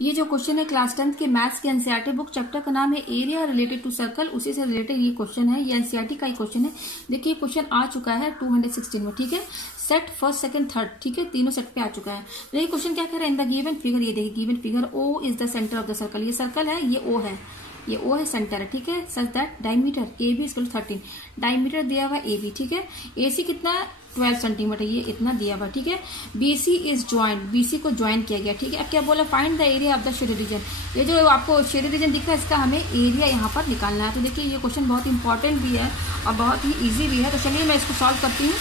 ये जो क्वेश्चन है क्लास 10th के मैथ्स के एनसीईआरटी बुक, चैप्टर का नाम है एरिया रिलेटेड टू सर्कल, उसी से रिलेटेड ये क्वेश्चन है। ये एनसीईआरटी का ही क्वेश्चन है। देखिए क्वेश्चन आ चुका है 216 में, ठीक है। सेट फर्स्ट सेकंड थर्ड, ठीक है, तीनों सेट पे आ चुका है। तो ये क्वेश्चन क्या कह रहा है, इन द गिवन फिगर, ये देखिए given figure O is the centre of the circle. ये सर्कल है, ये ओ है, ये ओ है, सेंटर है, ठीक है। Such that diameter A B equal 13, diameter दिया हुआ ए बी, ठीक है। ए सी कितना 12 सेंटीमीटर, ये इतना दिया हुआ, ठीक है। बीसी इज ज्वाइंट, बीसी को ज्वाइन किया गया, ठीक है। अब क्या बोला, find the area of the shaded region. ये जो आपको शेडेड रीजन दिख रहा है, इसका हमें एरिया यहाँ पर निकालना है। तो देखिए ये क्वेश्चन बहुत इंपॉर्टेंट भी है और बहुत ही ईजी भी है। तो चलिए मैं इसको सॉल्व करती हूँ।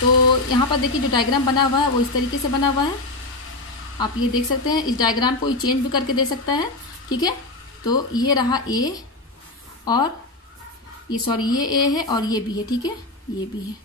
तो यहाँ पर देखिए जो डायग्राम बना हुआ है वो इस तरीके से बना हुआ है, आप ये देख सकते हैं। इस डायग्राम को चेंज भी करके दे सकता है, ठीक है। तो ये रहा ए और ये, सॉरी ये ए है और ये बी है, ठीक है, ये बी है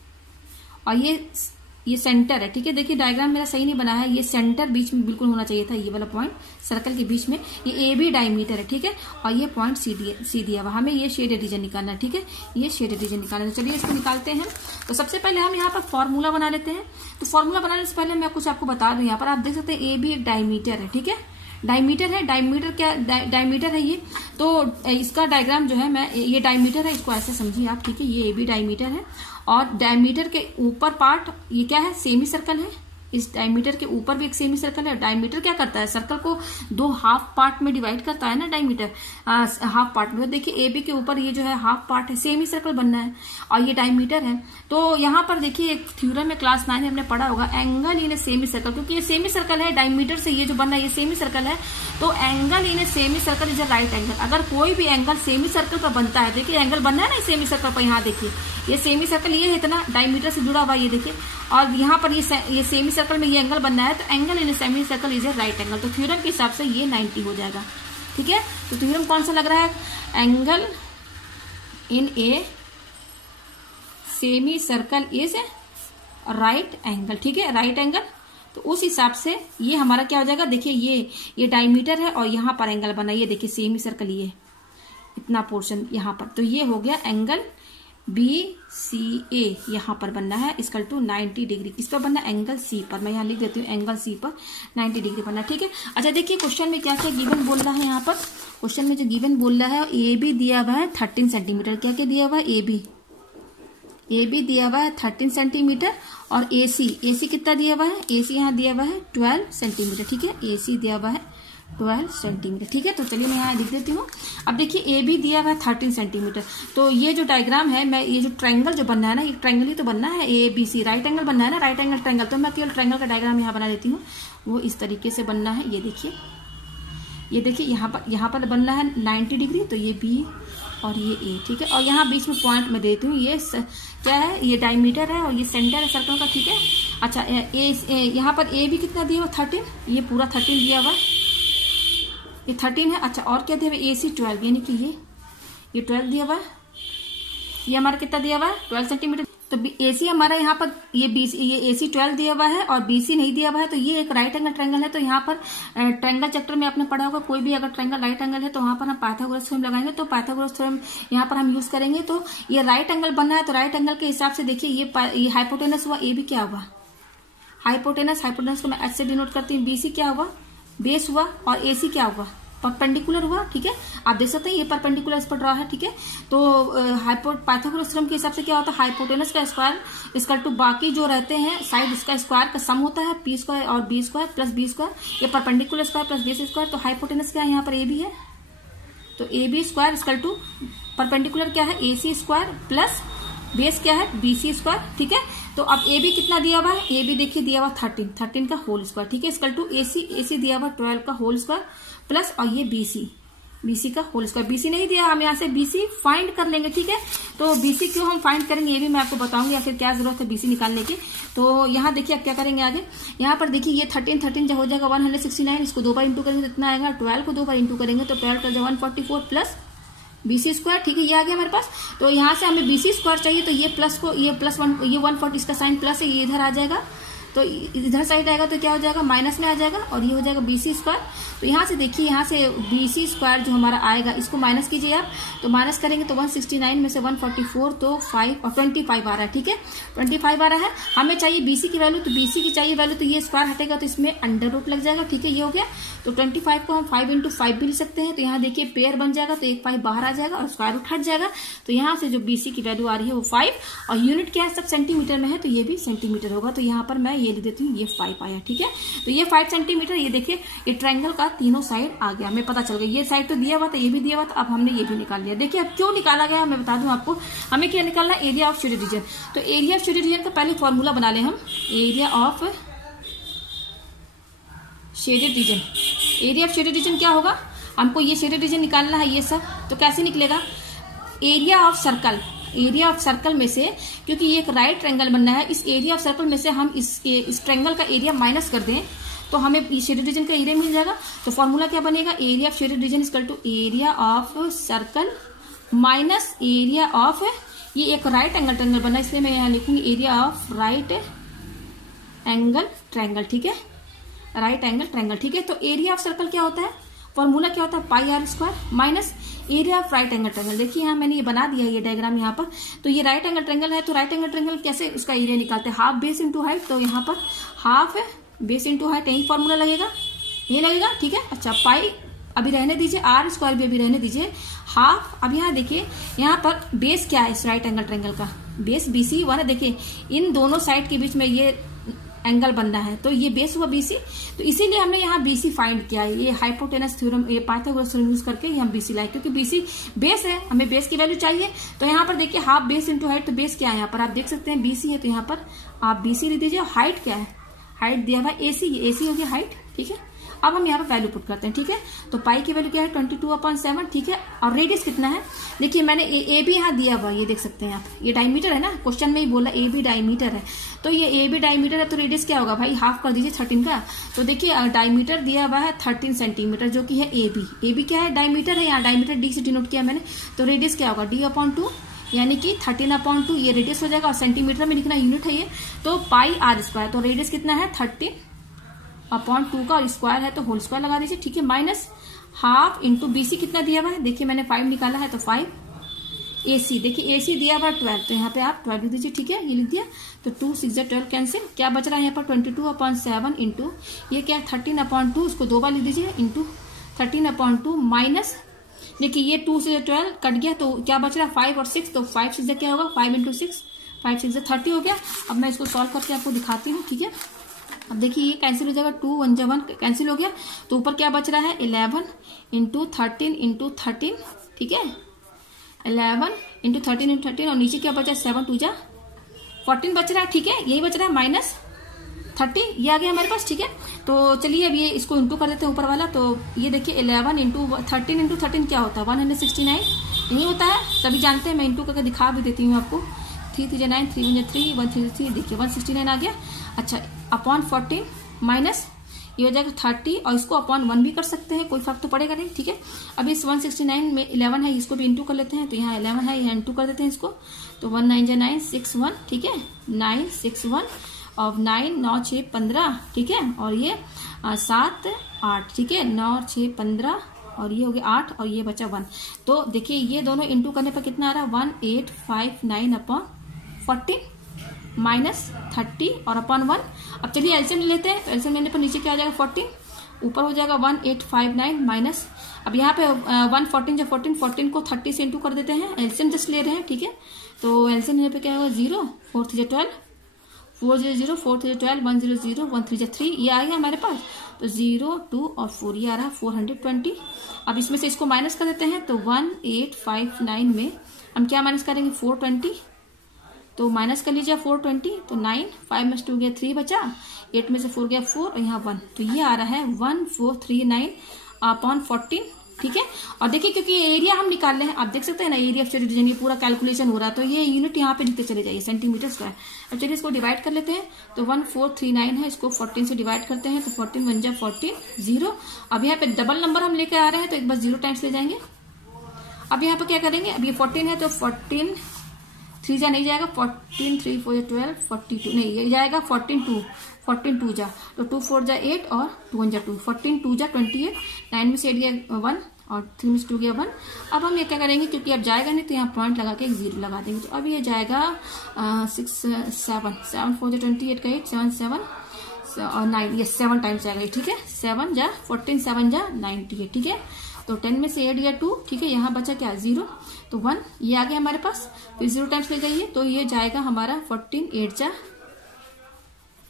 और ये सेंटर है, ठीक है। देखिए डायग्राम मेरा सही नहीं बना है, ये सेंटर बीच में बिल्कुल होना चाहिए था, ये वाला पॉइंट सर्कल के बीच में। ये ए बी डायमीटर है, ठीक है, और ये पॉइंट सी दिया हुआ। हमें ये शेडेड रीजन निकालना है, ठीक है, ये शेडेड रीजन निकालना है। चलिए इसको निकालते हैं। तो सबसे पहले हम यहाँ पर फॉर्मूला बना लेते हैं। तो फॉर्मूला बनाने से पहले मैं कुछ आपको बता दूं। यहाँ पर आप देख सकते हैं ए बी एक डायमीटर है, ठीक है, डायमीटर है। डायमीटर क्या, डायमीटर है ये। तो इसका डायग्राम जो है, मैं ये डायमीटर है, इसको ऐसे समझिए आप, ठीक है। ये भी डायमीटर है और डायमीटर के ऊपर पार्ट ये क्या है, सेमी सर्कल है। इस डायमीटर के ऊपर भी एक सेमी सर्कल है। डायमीटर क्या करता है, सर्कल को दो हाफ पार्ट में डिवाइड करता है ना डायमीटर, हाफ पार्ट में। देखिए ए बी के ऊपर ये जो है हाफ पार्ट है, सेमी सर्कल बनना है और ये डायमीटर है। तो यहाँ पर देखिए एक थ्योरम में क्लास 9 में हमने पढ़ा होगा, angle in a semi circle, क्योंकि ये सेमी सर्कल है, डायमीटर से ये जो बन रहा है ये सेमी सर्कल है। तो angle in a semi circle is a right angle. अगर कोई भी एंगल सेमी सर्कल पर बनता है, देखिए एंगल बनना है ना सेमी सर्कल पर, यहाँ देखिए ये सेमी सर्कल ये है इतना, डायमीटर से जुड़ा हुआ ये देखिए, और यहाँ पर ये सेमी सर्कल में ये एंगल बनना है। तो angle in semi circle is a right angle. तो थ्योरम के हिसाब से ये 90 हो जाएगा, ठीक है। तो थ्योरम कौन सा लग रहा है, angle in a semi circle is a right angle, ठीक है, राइट एंगल। तो उस हिसाब से ये हमारा क्या हो जाएगा, देखिए ये डायमीटर है और यहाँ पर एंगल बना, ये देखिए सेमी सर्कल, ये इतना पोर्शन यहाँ पर। तो ये हो गया एंगल BCA, यहाँ पर बनना है इसकल टू 90 डिग्री। किस पर बनना है, एंगल सी पर। मैं यहाँ लिख देती हूँ एंगल सी पर 90 डिग्री बनना, ठीक है। अच्छा देखिए क्वेश्चन में क्या क्या गिवन बोल रहा है। यहाँ पर क्वेश्चन में जो गिवन बोल रहा है, ए बी दिया हुआ है 13 सेंटीमीटर। क्या क्या दिया हुआ है, ए बी दिया हुआ है 13 सेंटीमीटर और ए सी कितना दिया हुआ है, ए सी यहाँ दिया हुआ है 12 सेंटीमीटर, ठीक है। ए सी दिया हुआ है 12 सेंटीमीटर, ठीक है। तो चलिए मैं यहाँ लिख देती हूँ। अब देखिए ए बी दिया हुआ है 13 सेंटीमीटर। तो ये जो डायग्राम है, मैं ये जो ट्रायंगल जो बनना है ना, ये ट्रायंगल ही तो बनना है, A B C right angle बनना है ना, राइट एंगल ट्रायंगल। तो मैं केवल ट्रायंगल का डायग्राम यहाँ बना देती हूँ, वो इस तरीके से बनना है। ये देखिए यहाँ पर बनना है 90 डिग्री। तो ये बी और ये ए, ठीक है। और यहाँ बीच में पॉइंट में देती हूँ, ये क्या है, ये डायमीटर है और ये सेंटर है सर्कल का, ठीक है। अच्छा यहाँ पर ए बी कितना दिया हुआ 13, ये पूरा 13 दिया हुआ, ये 13 है। अच्छा और क्या दिया हुआ, ए सी 12, यानी कि ये 12 दिया हुआ है। ये हमारा कितना दिया हुआ है 12 सेंटीमीटर। तो ए सी हमारा यहाँ पर ये ए सी 12 दिया हुआ है और बी सी नहीं दिया हुआ है। तो ये एक राइट एंगल ट्रायंगल है। तो यहाँ पर ट्रायंगल चैप्टर में आपने पढ़ा होगा, कोई भी अगर ट्रायंगल राइट एंगल है तो वहां पर हम पाइथागोरस थ्योरम लगाएंगे। तो पाइथागोरस थ्योरम यहाँ पर हम यूज करेंगे। तो ये राइट एंगल बनना है। तो राइट एंगल के हिसाब से देखिए ये हाइपोटेनस हुआ, ए बी क्या हुआ, हाइपोटेनस को मैं एच से डिनोट करती हूँ। बी सी क्या हुआ, बेस हुआ, और ए सी क्या हुआ, परपेंडिकुलर हुआ, ठीक है। आप देख सकते हैं ये परपेंडिकुलर इस पर ड्रॉ है, ठीक है। तो पाइथागोरस थ्योरम के हिसाब से क्या होता है, हाइपोटेनस का स्क्वायर इसकल टू बाकी जो रहते हैं साइड, उसका स्क्वायर का सम होता है, पी स्क्वायर और B square plus B square, ये perpendicular square plus base square. तो हाइपोटेनस क्या है, यहाँ पर ए बी है। तो A B square is equal to perpendicular क्या है, A C square plus base क्या है, बी सी स्क्वायर, ठीक है। तो अब ए बी कितना दिया हुआ है, ए बी देखिए दिया हुआ 13 का होल स्क्वायर, ठीक है, इसकल टू ए सी दिया हुआ 12 का होल स्क्वायर प्लस, और ये बीसी का होल स्क्वायर। बीसी नहीं दिया, हम यहाँ से बीसी फाइंड कर लेंगे, ठीक है। तो बीसी क्यों हम फाइंड करेंगे ये भी मैं आपको बताऊंगी, या फिर क्या जरूरत है बीसी निकालने की। तो यहाँ देखिए अब क्या करेंगे आगे, यहाँ पर देखिए ये 13 जब हो जाएगा 169, इसको 2 बार इंटू करेंगे तो इतना आएगा। 12 को 2 बार इंटू करेंगे तो 12 का 144 प्लस बीसी स्क्वायर, ठीक है, ये आ गया हमारे पास। तो यहाँ से हमें बीसी स्क्वायर चाहिए, तो ये प्लस 1, ये 140, इसका साइन प्लस है, ये इधर आ जाएगा। तो इधर साइड आएगा तो क्या हो जाएगा, माइनस में आ जाएगा और ये हो जाएगा BC स्क्वायर। तो यहाँ से देखिए, यहाँ से BC स्क्वायर जो हमारा आएगा इसको माइनस कीजिए आप, तो माइनस करेंगे तो 169 में से 144 तो 5 और 25 आ रहा है। ठीक है, 25 आ रहा है। हमें चाहिए BC की वैल्यू, तो BC की चाहिए वैल्यू, तो ये स्क्वायर हटेगा तो इसमें अंडर रूट लग जाएगा। ठीक है, ये हो गया। तो 25 को हम 5 × 5 भी लिख सकते हैं। तो यहाँ देखिए पेयर बन जाएगा तो एक 5 बाहर आ जाएगा और स्क्वायर रूट हट जाएगा। तो यहाँ से जो BC की वैल्यू आ रही है वो 5 और यूनिट क्या है, सब सेंटीमीटर में है तो ये भी सेंटीमीटर होगा। तो यहाँ पर मैं ये लिख देती हूँ, ये 5 आया। ठीक है, तो ये 5 सेंटीमीटर। ये देखिए ये ट्रायंगल का तीनों साइड आ गया, हमें पता चल गया। ये साइड तो दिया हुआ था, ये भी दिया हुआ था, अब हमने ये भी निकाल लिया। देखिए अब क्यों निकाला गया मैं बता दूं आपको। हमें क्या निकालना है, एरिया ऑफ शेडेड रीजन। तो एरिया ऑफ शेडेड रीजन का पहले फॉर्मूला बना ले हम, area of shaded reason. Area of shaded reason क्या होगा, हमको ये शेडेड रीजन निकालना है ये सब। तो कैसे निकलेगा, area of circle, area of circle में से, क्योंकि ये एक राइट ट्रायंगल बनना है, इस एरिया ऑफ सर्कल में से हम इस ट्रायंगल का एरिया माइनस कर दें तो हमें शेडेड रीजन का एरिया मिल जाएगा। तो फॉर्मूला क्या बनेगा, area of shaded region equal to area of circle minus area of, ये एक राइट एंगल ट्रायंगल बना इसलिए मैं यहाँ लिखूंगी area of right angle triangle. ठीक है, राइट एंगल ट्रायंगल। ठीक है, तो एरिया ऑफ सर्कल क्या होता है, फॉर्मूला क्या होता है, πr² minus area of right angle triangle. देखिए यहाँ मैंने ये बना दिया ये डायग्राम यहाँ पर। तो ये राइट एंगल ट्रायंगल है, तो राइट एंगल ट्रायंगल कैसे उसका एरिया निकालते हैं, हाफ बेस इंटू हाइट। तो यहाँ पर हाफ बेस इंटू हाइट, यही फॉर्मूला लगेगा, यही लगेगा। ठीक है, अच्छा पाई अभी रहने दीजिए, r² भी अभी रहने दीजिए, हाफ। अब यहाँ देखिए यहाँ पर बेस क्या है इस राइट एंगल ट्रायंगल का, बेस BC1 है। देखिए इन दोनों साइड के बीच में ये एंगल बनना है तो ये बेस हुआ BC। तो इसीलिए हमने यहाँ BC फाइंड किया है, ये हाइपोटेनस थ्योरम, ये पाइथागोरस थ्योरम यूज करके हम BC लाए, क्योंकि BC बेस है, हमें बेस की वैल्यू चाहिए। तो यहाँ पर देखिए हाफ बेस इंटू हाइट, तो बेस क्या है यहाँ पर आप देख सकते हैं BC है, तो यहाँ पर आप BC लिख दीजिए। हाइट क्या है, हाइट दिया हुआ AC, ये AC हो गया हाइट। ठीक है, अब हम यहाँ पर वैल्यू पुट करते हैं। ठीक है, तो पाई की वैल्यू क्या है 22/7। ठीक है, और रेडियस कितना है, देखिए मैंने ए बी यहाँ दिया हुआ, ये देख सकते हैं आप, ये डायमीटर है ना, क्वेश्चन में ही बोला AB डायमीटर है। तो ये AB डायमीटर है तो रेडियस क्या होगा भाई, हाफ कर दीजिए 13 का। तो देखिए डायमीटर दिया हुआ है 13 सेंटीमीटर जो कि है AB क्या है, डायमीटर है, यहाँ डायमीटर D से डिनोट किया मैंने। तो रेडियस क्या होगा D/2 यानी कि 13/2 ये रेडियस हो जाएगा और सेंटीमीटर में लिखना यूनिट है ये। तो πr², तो रेडियस कितना है 13/2 का और स्क्वायर है तो होल स्क्वायर लगा दीजिए। ठीक है, माइनस हाफ इंटू BC कितना दिया हुआ है, देखिए मैंने 5 निकाला है तो 5। AC देखिए AC दिया हुआ 12, तो यहाँ पे आप 12 लिख दीजिए। ठीक है, ये लिख दिया। तो 2 6 12 कैंसिल, क्या बच रहा है यहाँ पर 22/7 इंटू ये क्या 13/2, उसको 2 बार लिख दीजिए, इंटू 13/2 माइनस, देखिए ये 2 से 12 कट गया तो क्या बच रहा है 5 और 6, तो 5 6 क्या होगा 5 × 6, 5 6 30 हो गया। अब मैं इसको सॉल्व करके आपको दिखाती हूँ। ठीक है, अब देखिए ये कैंसिल हो जाएगा, 2 1 1 कैंसिल हो गया। तो ऊपर क्या बच रहा है 11 × 13 × 13। ठीक है, 11 × 13 × 13 और नीचे क्या बचा 7 2 14 बच रहा है। ठीक है, यही बच रहा है माइनस 30, ये आ गया हमारे पास। ठीक है, तो चलिए अब ये इसको इंटू कर देते हैं ऊपर वाला। तो ये देखिए 11 × 13 × 13 क्या होता है 169 नहीं होता है, सभी जानते हैं, मैं इंटू करके दिखा भी देती हूँ आपको। 3 3 9 3 1 3 1 3 3 देखिए 169 आ गया। अच्छा अपॉन 14 माइनस ये हो जाएगा 30 और इसको अपॉन 1 भी कर सकते हैं, कोई फर्क तो पड़ेगा नहीं। ठीक है, अब इस 169 में 11 है, इसको भी इंटू कर लेते हैं। तो यहाँ 11 है, यहाँ इंटू कर देते हैं इसको। तो 1 9 9 6 1। ठीक है, 9 6 1 और 9 9 6 15। ठीक है, और ये 7 8। ठीक है, 9 6 15 और ये हो गया 8 और ये बचा 1। तो देखिए ये दोनों इंटू करने पर कितना आ रहा है 1859/14 माइनस 30 और अपॉन 1। अब चलिए एलसीएम लेते हैं। तो एलसीएम लेने पर नीचे क्या आ जाएगा 14, ऊपर हो जाएगा 1859 माइनस, अब यहाँ पे 114 जब 14 को 30 से इंटू कर देते हैं, एलसीएम जस्ट ले रहे हैं। ठीक है, तो एलसीएम लेने पे क्या होगा 0 4 3 12 4 0 0 4 3 12 1 0 0 1 3 3 ये आ गया हमारे पास। तो 0 2 और 4 ये आ रहा है 420। अब इसमें से इसको माइनस कर देते हैं। तो 1859 में हम क्या माइनस करेंगे 420, तो माइनस कर लीजिए 420। तो 9 5 में 2 गया 3 बचा, 8 में से 4 गया 4 और यहाँ 1, तो ये आ रहा है 1439/14। ठीक है, और देखिए क्योंकि ये एरिया हम निकाल रहे हैं, आप देख सकते हैं ना एरिया ऑफ शेडेड रीजन, ये पूरा कैलकुलेशन हो रहा है, तो ये यूनिट यहाँ पे लिखते चले जाइए सेंटीमीटर स्क्वायर। अब चलिए इसको डिवाइड कर लेते हैं। तो 1439 है, इसको 14 से डिवाइड करते हैं। तो 14 1 14 0। अब यहाँ पे डबल नंबर हम लेकर आ रहे हैं तो एक बार 0 टाइम्स ले जाएंगे। अब यहाँ पे क्या करेंगे, अब ये 14 है तो 14 3 जा नहीं जाएगा, 14 3 4 12 42 नहीं, ये जाएगा 14 2 जा, तो 2 4 जा 8 और 2 1 जा 2, 14 2 जा 28, 9 में से 8 गया 1 और 3 में से 2 गया 1। अब हम ये क्या करेंगे, क्योंकि अब जाएगा नहीं तो यहाँ पॉइंट लगा के एक 0 लगा देंगे। तो अब ये जाएगा 6 7 4 जा 28 का 8 7 7 और 9, ये 7 टाइम्स जाएगा, ठीक है। 7 जा 14 7 जा 98, ठीक है। तो 10 में से 8 गया 2, ठीक है। यहाँ बचा क्या 0, तो 1 ये आ गया हमारे पास, फिर 0 टाइम्स ले जाइए तो ये जाएगा हमारा 14 8 जा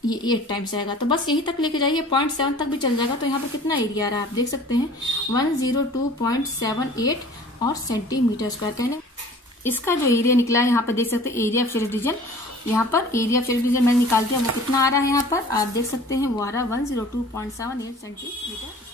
ये 8 टाइम्स जाएगा। तो बस यही तक लेके जाइए, 0.7 तक भी चल जाएगा। तो यहाँ पर कितना एरिया आ रहा है आप देख सकते हैं 102.78 और सेंटीमीटर स्क्वायर कहने। इसका जो एरिया निकला है यहाँ पर देख सकते हैं, एरिया ऑफ शेल्फ डिवीजन, यहाँ पर एरिया ऑफ शेल्फ डिवीजन मैंने निकाल दिया, वो कितना आ रहा है यहाँ पर आप देख सकते हैं, वो आ रहा है 102.78 सेंटीमीटर।